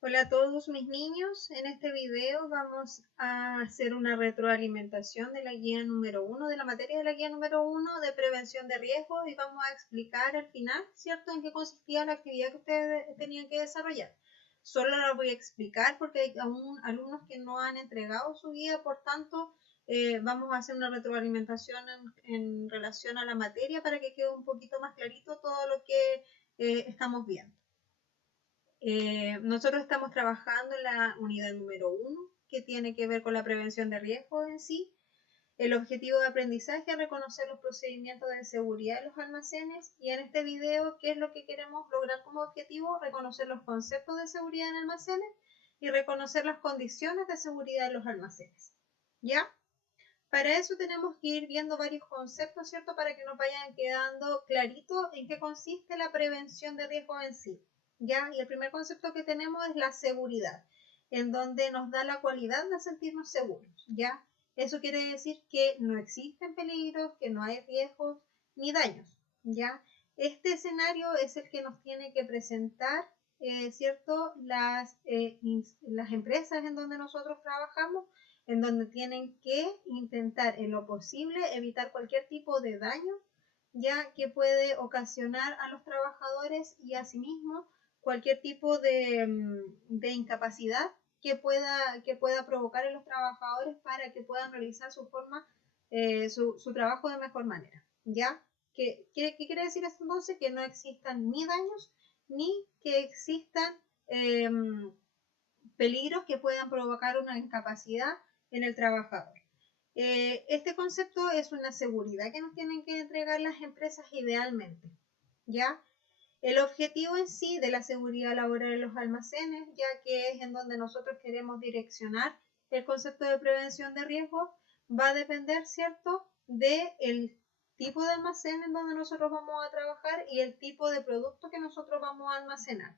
Hola a todos mis niños, en este video vamos a hacer una retroalimentación de la guía número 1, de la materia de la guía número 1 de prevención de riesgos y vamos a explicar al final, ¿cierto?, en qué consistía la actividad que ustedes tenían que desarrollar. Solo la voy a explicar porque hay aún alumnos que no han entregado su guía, por tanto vamos a hacer una retroalimentación en relación a la materia para que quede un poquito más clarito todo lo que estamos viendo. Nosotros estamos trabajando en la unidad número 1, que tiene que ver con la prevención de riesgos en sí. El objetivo de aprendizaje es reconocer los procedimientos de seguridad de los almacenes y en este video, ¿qué es lo que queremos lograr como objetivo? Reconocer los conceptos de seguridad en almacenes y reconocer las condiciones de seguridad de los almacenes. ¿Ya? Para eso tenemos que ir viendo varios conceptos, ¿cierto? Para que nos vayan quedando clarito en qué consiste la prevención de riesgos en sí. ¿Ya? Y el primer concepto que tenemos es la seguridad, en donde nos da la cualidad de sentirnos seguros, ¿ya? Eso quiere decir que no existen peligros, que no hay riesgos ni daños, ¿ya? Este escenario es el que nos tiene que presentar, ¿cierto? Las empresas en donde nosotros trabajamos, en donde tienen que intentar en lo posible evitar cualquier tipo de daño, ya que puede ocasionar a los trabajadores y asimismo cualquier tipo de incapacidad que pueda provocar en los trabajadores para que puedan realizar su trabajo de mejor manera. ¿Ya? ¿Qué quiere decir esto entonces? Que no existan ni daños ni que existan peligros que puedan provocar una incapacidad en el trabajador. Este concepto es una seguridad que nos tienen que entregar las empresas idealmente, ¿ya? El objetivo en sí de la seguridad laboral en los almacenes, ya que es en donde nosotros queremos direccionar el concepto de prevención de riesgos, va a depender, ¿cierto?, del tipo de almacén en donde nosotros vamos a trabajar y el tipo de producto que nosotros vamos a almacenar.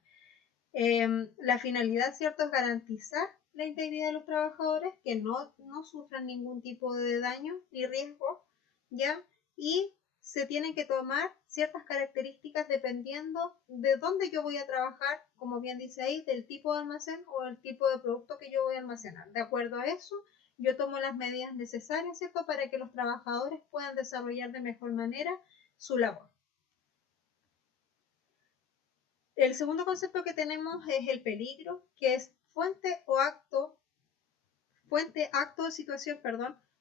La finalidad, ¿cierto?, es garantizar la integridad de los trabajadores, que no sufran ningún tipo de daño ni riesgo, ¿ya? Y se tienen que tomar ciertas características dependiendo de dónde yo voy a trabajar, como bien dice ahí, del tipo de almacén o el tipo de producto que yo voy a almacenar. De acuerdo a eso, yo tomo las medidas necesarias, ¿cierto?, para que los trabajadores puedan desarrollar de mejor manera su labor. El segundo concepto que tenemos es el peligro, que es fuente, acto o situación,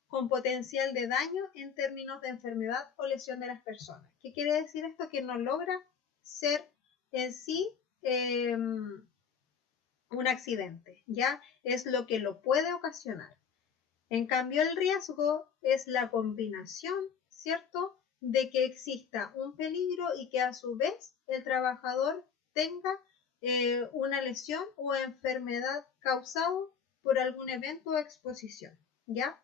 con potencial de daño en términos de enfermedad o lesión de las personas. ¿Qué quiere decir esto? Que no logra ser en sí un accidente, ¿ya? Es lo que lo puede ocasionar. En cambio, el riesgo es la combinación, ¿cierto?, de que exista un peligro y que a su vez el trabajador tenga una lesión o enfermedad causado por algún evento o exposición, ¿ya?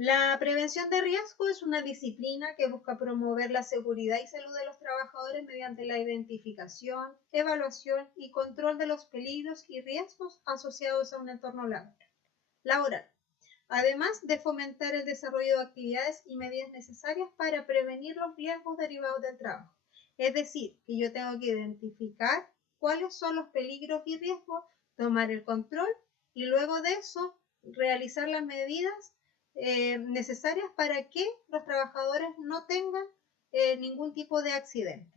La prevención de riesgo es una disciplina que busca promover la seguridad y salud de los trabajadores mediante la identificación, evaluación y control de los peligros y riesgos asociados a un entorno laboral, además de fomentar el desarrollo de actividades y medidas necesarias para prevenir los riesgos derivados del trabajo. Es decir, que yo tengo que identificar cuáles son los peligros y riesgos, tomar el control y luego de eso realizar las medidas necesarias para que los trabajadores no tengan ningún tipo de accidente.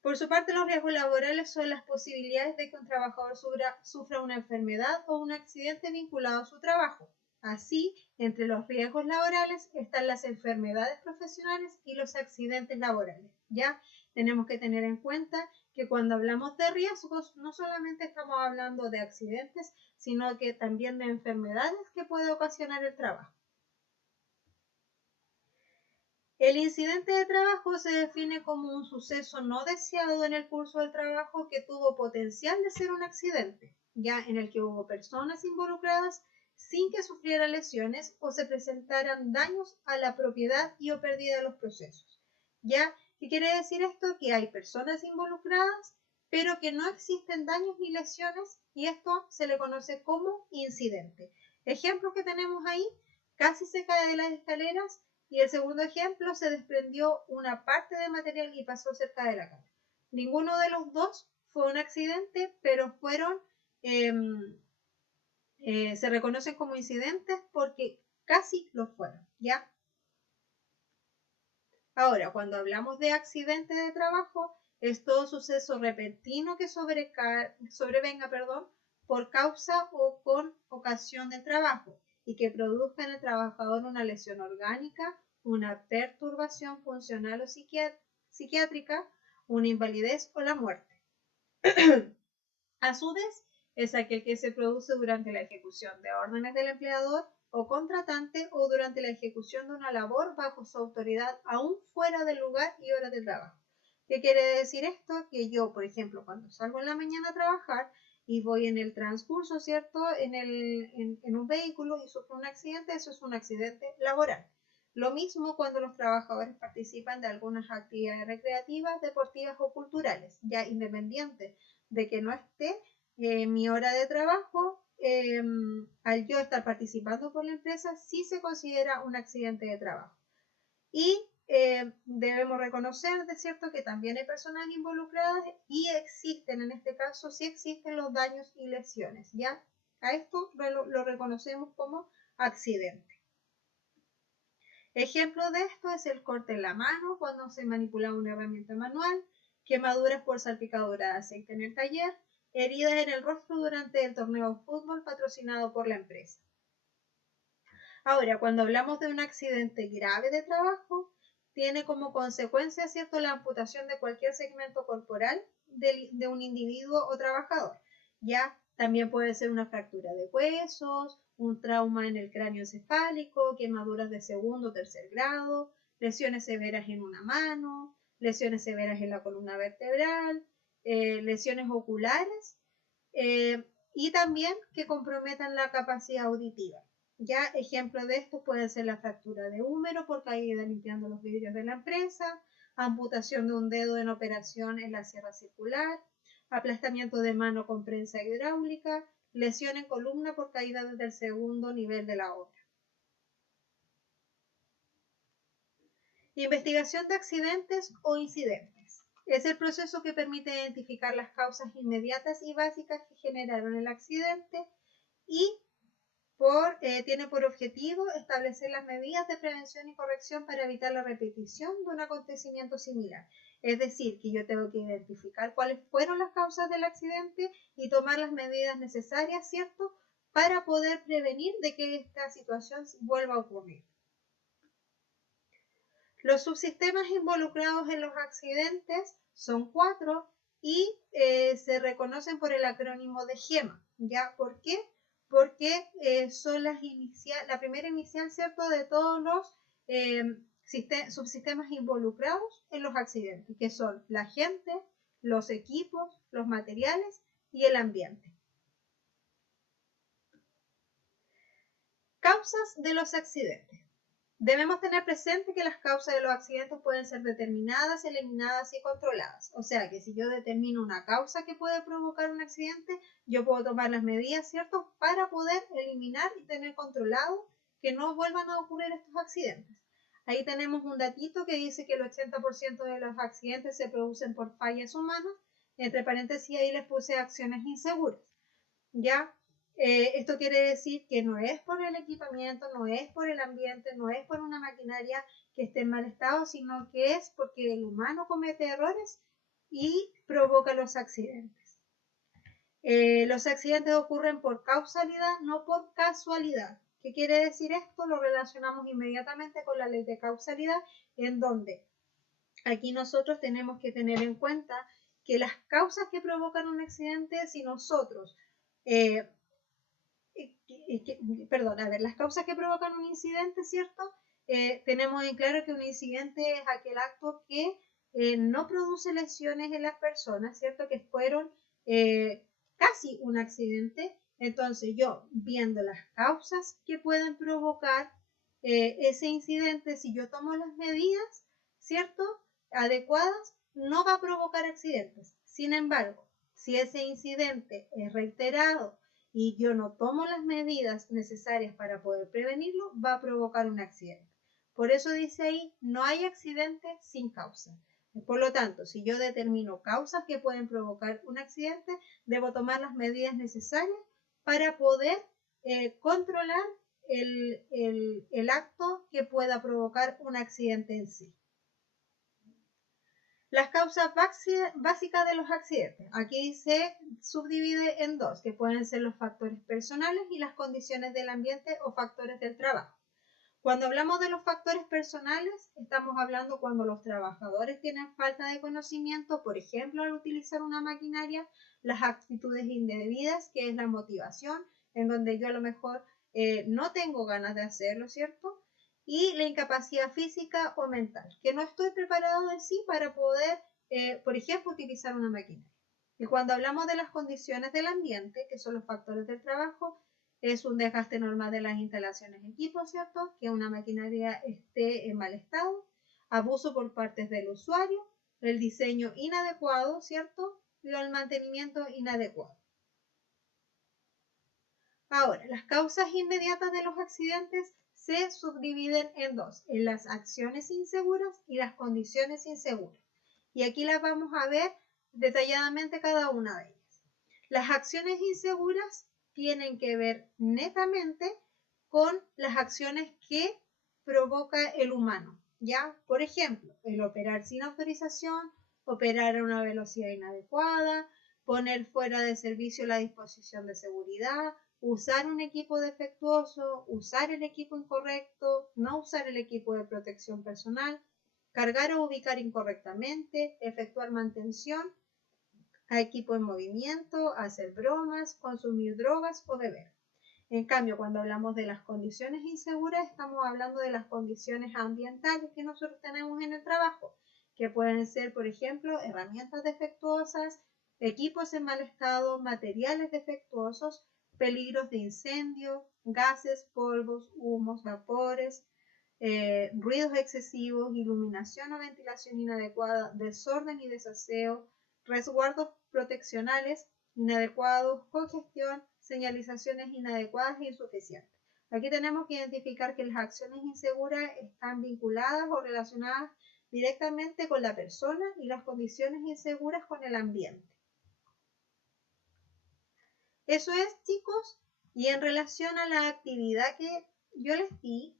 Por su parte, los riesgos laborales son las posibilidades de que un trabajador sufra una enfermedad o un accidente vinculado a su trabajo. Así, entre los riesgos laborales están las enfermedades profesionales y los accidentes laborales. Ya tenemos que tener en cuenta que cuando hablamos de riesgos, no solamente estamos hablando de accidentes, sino que también de enfermedades que puede ocasionar el trabajo. El incidente de trabajo se define como un suceso no deseado en el curso del trabajo que tuvo potencial de ser un accidente, ya en el que hubo personas involucradas sin que sufrieran lesiones o se presentaran daños a la propiedad y o pérdida de los procesos. ¿Ya? ¿Qué quiere decir esto? Que hay personas involucradas, pero que no existen daños ni lesiones y esto se le conoce como incidente. Ejemplos que tenemos ahí: casi se cae de las escaleras, y el segundo ejemplo, se desprendió una parte de material y pasó cerca de la cara. Ninguno de los dos fue un accidente, pero fueron, se reconocen como incidentes porque casi lo fueron, ¿ya? Ahora, cuando hablamos de accidente de trabajo, es todo suceso repentino que sobrevenga, por causa o con ocasión del trabajo y que produzca en el trabajador una lesión orgánica, una perturbación funcional o psiquiátrica, una invalidez o la muerte. A su vez, es aquel que se produce durante la ejecución de órdenes del empleador o contratante o durante la ejecución de una labor bajo su autoridad aún fuera del lugar y horas de trabajo. ¿Qué quiere decir esto? Que yo, por ejemplo, cuando salgo en la mañana a trabajar y voy en el transcurso, ¿cierto? En un vehículo y sufro un accidente, eso es un accidente laboral. Lo mismo cuando los trabajadores participan de algunas actividades recreativas, deportivas o culturales, ya independientes de que no esté mi hora de trabajo, al yo estar participando por la empresa, sí se considera un accidente de trabajo. Y debemos reconocer, de cierto, que también hay personas involucradas y existen, en este caso, sí existen los daños y lesiones, ¿ya? A esto lo reconocemos como accidente. Ejemplo de esto es el corte en la mano cuando se manipula una herramienta manual, quemaduras por salpicadura de aceite en el taller, heridas en el rostro durante el torneo de fútbol patrocinado por la empresa. Ahora, cuando hablamos de un accidente grave de trabajo, tiene como consecuencia, ¿cierto?, la amputación de cualquier segmento corporal de un individuo o trabajador. Ya también puede ser una fractura de huesos, un trauma en el cráneo encefálico, quemaduras de segundo o tercer grado, lesiones severas en una mano, lesiones severas en la columna vertebral, lesiones oculares y también que comprometan la capacidad auditiva. Ya ejemplos de esto pueden ser la fractura de húmero por caída limpiando los vidrios de la empresa, amputación de un dedo en operación en la sierra circular, aplastamiento de mano con prensa hidráulica, lesión en columna por caída desde el segundo nivel de la obra. Investigación de accidentes o incidentes. Es el proceso que permite identificar las causas inmediatas y básicas que generaron el accidente y tiene por objetivo establecer las medidas de prevención y corrección para evitar la repetición de un acontecimiento similar. Es decir, que yo tengo que identificar cuáles fueron las causas del accidente y tomar las medidas necesarias, ¿cierto?, para poder prevenir de que esta situación vuelva a ocurrir. Los subsistemas involucrados en los accidentes son 4 y se reconocen por el acrónimo de GEMA. ¿Ya? ¿Por qué? Porque son la primera inicial, ¿cierto?, de todos los subsistemas involucrados en los accidentes, que son la gente, los equipos, los materiales y el ambiente. Causas de los accidentes. Debemos tener presente que las causas de los accidentes pueden ser determinadas, eliminadas y controladas. O sea que si yo determino una causa que puede provocar un accidente, yo puedo tomar las medidas, ¿cierto?, para poder eliminar y tener controlado que no vuelvan a ocurrir estos accidentes. Ahí tenemos un datito que dice que el 80% de los accidentes se producen por fallas humanas. Entre paréntesis ahí les puse acciones inseguras. ¿Ya? Esto quiere decir que no es por el equipamiento, no es por el ambiente, no es por una maquinaria que esté en mal estado, sino que es porque el humano comete errores y provoca los accidentes. Los accidentes ocurren por causalidad, no por casualidad. ¿Qué quiere decir esto? Lo relacionamos inmediatamente con la ley de causalidad, en donde aquí nosotros tenemos que tener en cuenta que las causas que provocan un accidente, si nosotros las causas que provocan un incidente, ¿cierto? Tenemos en claro que un incidente es aquel acto que no produce lesiones en las personas, ¿cierto? Que fueron casi un accidente. Entonces yo, viendo las causas que pueden provocar ese incidente, si yo tomo las medidas, ¿cierto?, adecuadas, no va a provocar accidentes. Sin embargo, si ese incidente es reiterado y yo no tomo las medidas necesarias para poder prevenirlo, va a provocar un accidente. Por eso dice ahí, no hay accidente sin causa. Por lo tanto, si yo determino causas que pueden provocar un accidente, debo tomar las medidas necesarias para poder controlar el acto que pueda provocar un accidente en sí. Las causas básicas de los accidentes. Aquí se subdivide en dos, que pueden ser los factores personales y las condiciones del ambiente o factores del trabajo. Cuando hablamos de los factores personales, estamos hablando cuando los trabajadores tienen falta de conocimiento, por ejemplo, al utilizar una maquinaria, las actitudes indebidas, que es la motivación, en donde yo a lo mejor no tengo ganas de hacerlo, ¿cierto? Y la incapacidad física o mental, que no estoy preparado en sí para poder, por ejemplo, utilizar una maquinaria. Y cuando hablamos de las condiciones del ambiente, que son los factores del trabajo, es un desgaste normal de las instalaciones y equipos, ¿cierto? Que una maquinaria esté en mal estado, abuso por parte del usuario, el diseño inadecuado, ¿cierto? Y el mantenimiento inadecuado. Ahora, las causas inmediatas de los accidentes se subdividen en dos, en las acciones inseguras y las condiciones inseguras. Y aquí las vamos a ver detalladamente cada una de ellas. Las acciones inseguras tienen que ver netamente con las acciones que provoca el humano, ¿ya? Por ejemplo, el operar sin autorización, operar a una velocidad inadecuada, poner fuera de servicio la disposición de seguridad, usar un equipo defectuoso, usar el equipo incorrecto, no usar el equipo de protección personal, cargar o ubicar incorrectamente, efectuar mantención a equipo en movimiento, hacer bromas, consumir drogas o beber. En cambio, cuando hablamos de las condiciones inseguras, estamos hablando de las condiciones ambientales que nosotros tenemos en el trabajo, que pueden ser, por ejemplo, herramientas defectuosas, equipos en mal estado, materiales defectuosos, peligros de incendio, gases, polvos, humos, vapores, ruidos excesivos, iluminación o ventilación inadecuada, desorden y desaseo, resguardos proteccionales inadecuados, congestión, señalizaciones inadecuadas e insuficientes. Aquí tenemos que identificar que las acciones inseguras están vinculadas o relacionadas directamente con la persona y las condiciones inseguras con el ambiente. Eso es, chicos, y en relación a la actividad que yo les di,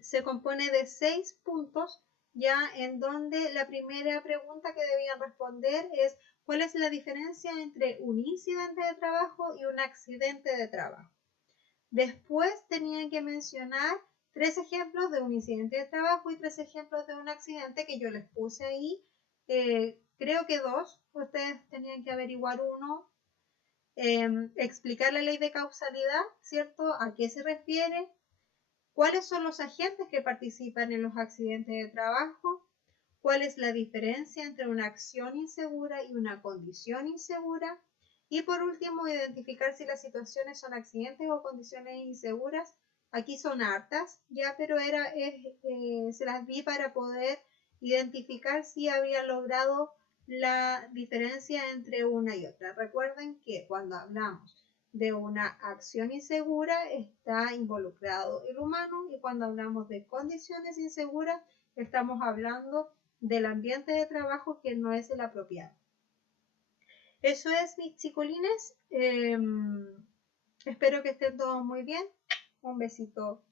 se compone de 6 puntos, ya en donde la primera pregunta que debían responder es ¿cuál es la diferencia entre un incidente de trabajo y un accidente de trabajo? Después tenían que mencionar 3 ejemplos de un incidente de trabajo y 3 ejemplos de un accidente que yo les puse ahí. Creo que 2, ustedes tenían que averiguar uno. Explicar la ley de causalidad, ¿cierto? ¿A qué se refiere? ¿Cuáles son los agentes que participan en los accidentes de trabajo? ¿Cuál es la diferencia entre una acción insegura y una condición insegura? Y por último, identificar si las situaciones son accidentes o condiciones inseguras. Aquí son hartas, ya, pero se las di para poder identificar si había logrado la diferencia entre una y otra. Recuerden que cuando hablamos de una acción insegura está involucrado el humano y cuando hablamos de condiciones inseguras estamos hablando del ambiente de trabajo que no es el apropiado. Eso es, mis chicolines. Espero que estén todos muy bien. Un besito.